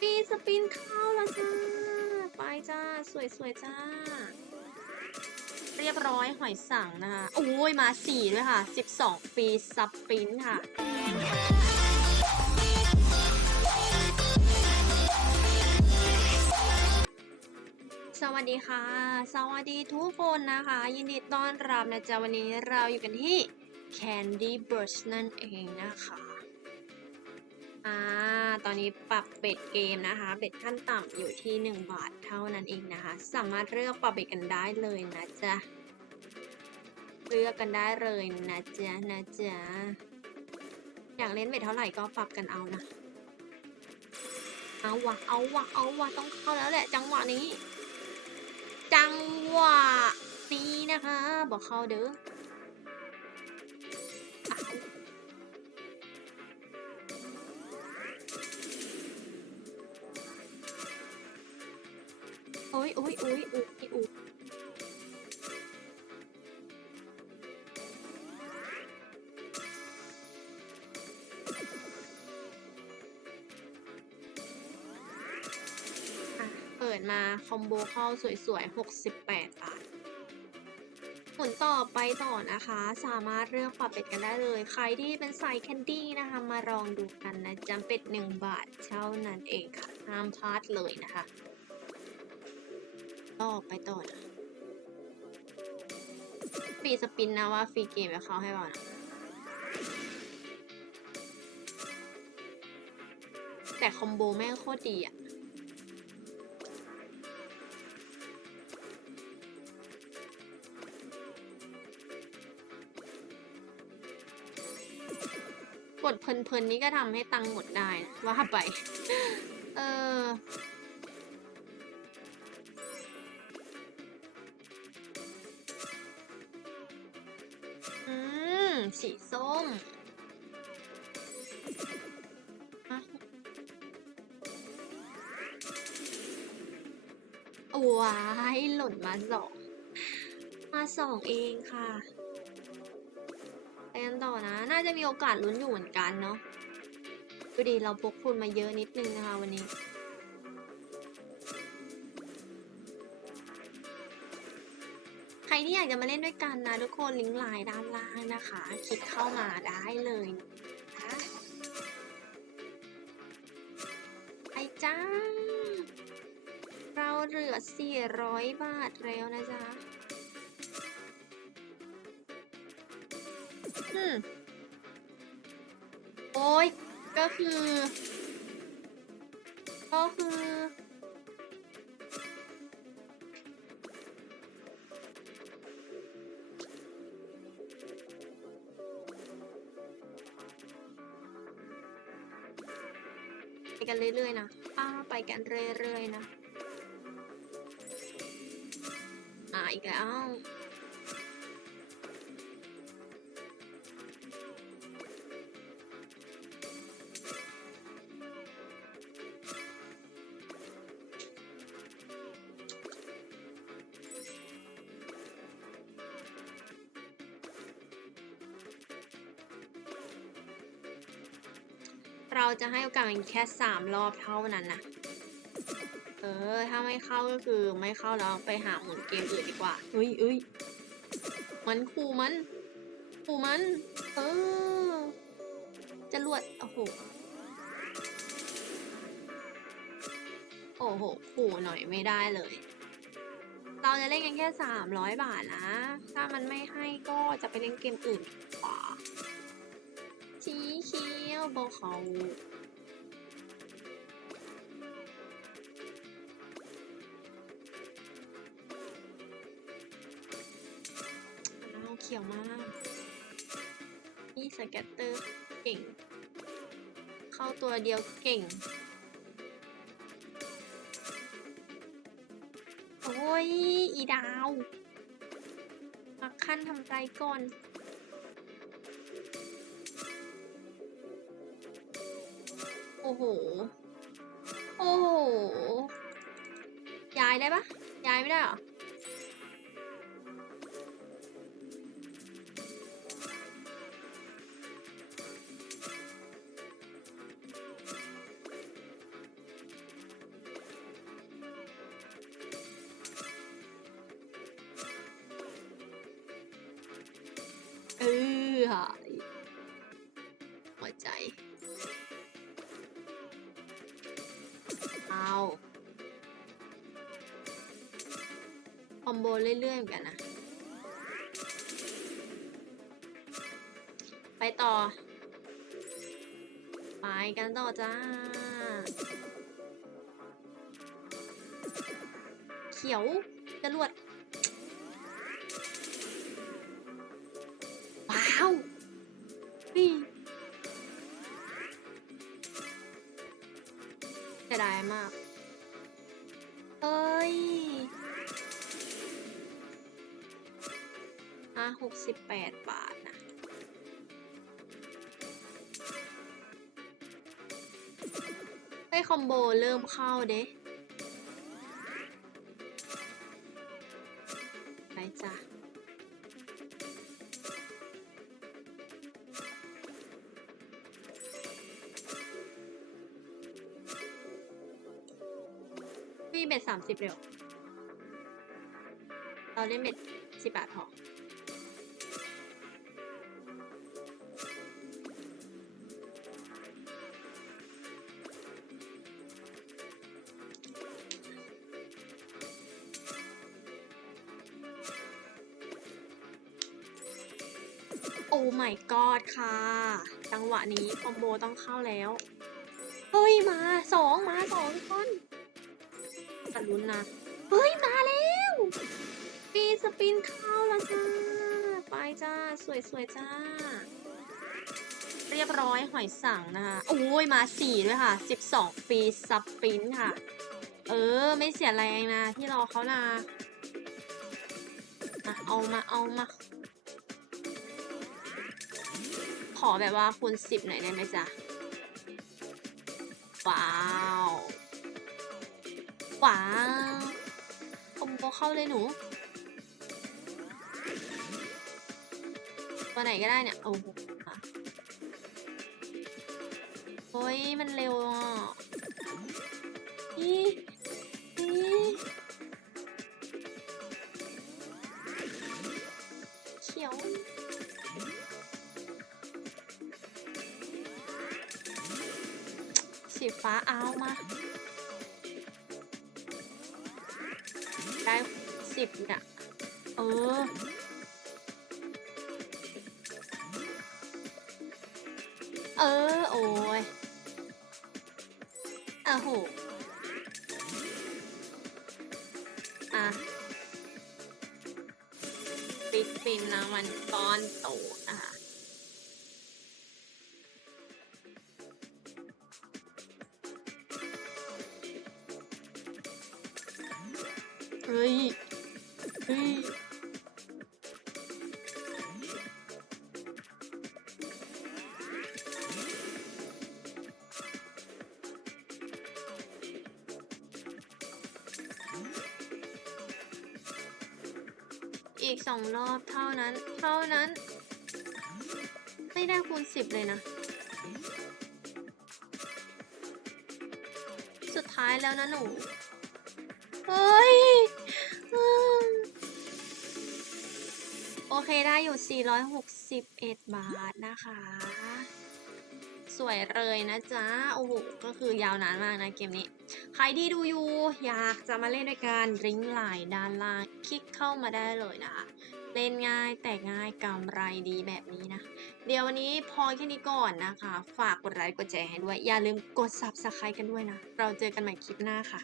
ปีสปินเข้าแล้วจ้า ไปจ้า สวยๆจ้า เรียบร้อยหอยสังนะคะ โอ้ยมาสี่ด้วยค่ะ 12 ปีสปินค่ะสวัสดีค่ะ สวัสดีทุกคนนะคะ ยินดีต้อนรับนะจ๊ะวันนี้เราอยู่กันที่ Candy Burst นั่นเองนะคะ อ่า ตอนนี้ปรับเบ็ดเกมนะคะ เบ็ดขั้นต่ำอยู่ที่ 1 บาทเท่านั้นเองนะคะ สามารถเลือกปรับเบ็ดกันได้เลยนะจ๊ะ เลือกกันได้เลยนะจ๊ะนะจ๊ะ อยากเล่นเบ็ดเท่าไหร่ก็ปรับกันเอานะ เอาวะเอาวะเอาวะต้องเข้าแล้วแหละจังหวะนี้ จังหวะนี้นะคะ บอกเข้าเด้อ อ้ยโอ้ยโอ้ยโอ้ยโอ้ยเปิดมาคอมโบเข้าสวยๆ 68 บาท ผลต่อไปต่อนะคะ สามารถเลือกปรับเป็ดกันได้เลย ใครที่เป็นสายแคนดี้นะคะ มาลองดูกันนะจำเป็ด 1 บาทเท่านั้นเองค่ะ ห้ามพลาดเลยนะคะ ต่อไปต่อฟรีสปินนะว่าฟรีเกมไปเขาให้ก่อนะแต่คอมโบแม่งโคตรดีอะกดเพลินๆนี้ก็ทำให้ตังค์หมดได้นะว่าไป เออ สีส้มอะว้ายหล่นมาสอง มาสองเองค่ะไปกันต่อนะ น่าจะมีโอกาสลุ้นอยู่เหมือนกันเนาะดูดีเราพกคุณมาเยอะนิดนึงนะคะวันนี้ ที่อยากจะมาเล่นด้วยกันนะทุกคนลิงก์ไลน์ด้านล่างนะคะ คลิกเข้ามาได้เลยนะไปจ้า เราเหลือ 400 บาทแล้วนะจ๊ะโอ้ยก็คือ ก็คือ กันเรื่อยๆนะป้าไปกันเรื่อยๆนะอ่าอีกแล้ว เราจะให้โอกาสมันแค่สามรอบเท่านั้นนะเออ ถ้าไม่เข้าก็คือไม่เข้าแล้วไปหาหมุนเกมอื่นดีกว่าเฮ้ยเอ้ยมันขู่มันขู่มัน เออจะรวดโอ้โหโอ้โหขู่หน่อยไม่ได้เลย เราจะเล่นกันแค่สามร้อยบาทนะ ถ้ามันไม่ให้ก็จะไปเล่นเกมอื่นดีกว่า ชี้เขียวบอกเขาอ้าเขียวมาก นี่สเก็ตเตอร์เก่ง เข้าตัวเดียวเก่ง โอ้ย อีดาวพักขั้นทำใจก่อน อ้โห โอ้โห ย้ายได้ปะย้ายไม่ได้เหรอ คอมโบเรื่อยๆเหมือนกันนะ ไปต่อ ไปกันต่อจ้า เขียวจรวด 68 บาทนะไอคอมโบเริ่มเข้าเด้ไปจ้ะี่เบ็ด30เร็ว เราเล่นเบ็ดสิบบาทพอ my god ค่ะ จังหวะนี้คอมโบต้องเข้าแล้ว เฮ้ย มาสองมาสองคนตัดลุ้นนะ เฮ้ย มาแล้วปีสปินเข้าแล้วจ้า ไปจ้า สวยๆจ้า เรียบร้อยหอยสังนะคะโอ้ย มาสี่ด้วยค่ะสิบสองปีสปินค่ะ เออ ไม่เสียแรงนะที่รอเขานะมาเอามาเอามา ขอแบบว่าคูณสิบหน่อยได้ไหมจ๊ะ ว้าว ว้าวคอมโบเข้าเลยหนู ตัวไหนก็ได้เนี่ย โอ้โหโอ้ยมันเร็วอะอี สีฟ้าเอามาได้สิบเนี่ยเออเออ โอ้ยอ้าโหอะปิดฟินนะมันก้อนโตนะ เฮ้ย เฮ้ย อีกสองรอบเท่านั้น เท่านั้น ไม่ได้คูณสิบเลยนะ สุดท้ายแล้วนะหนู เฮ้ย เคได้อยู่ 461 บาทนะคะ สวยเลยนะจ๊ะ โอ้โห ก็คือยาวนานมากนะเกมนี้ ใครที่ดูอยู่อยากจะมาเล่นด้วยกันริงก์ไลน์ด้านล่าง คลิกเข้ามาได้เลยนะคะ เล่นง่ายแต่ง่ายกำไรดีแบบนี้นะ เดี๋ยววันนี้พอแค่นี้ก่อนนะคะ ฝากกดไลค์กดแชร์ให้ด้วย อย่าลืมกด subscribe กันด้วยนะ เราเจอกันใหม่คลิปหน้าค่ะ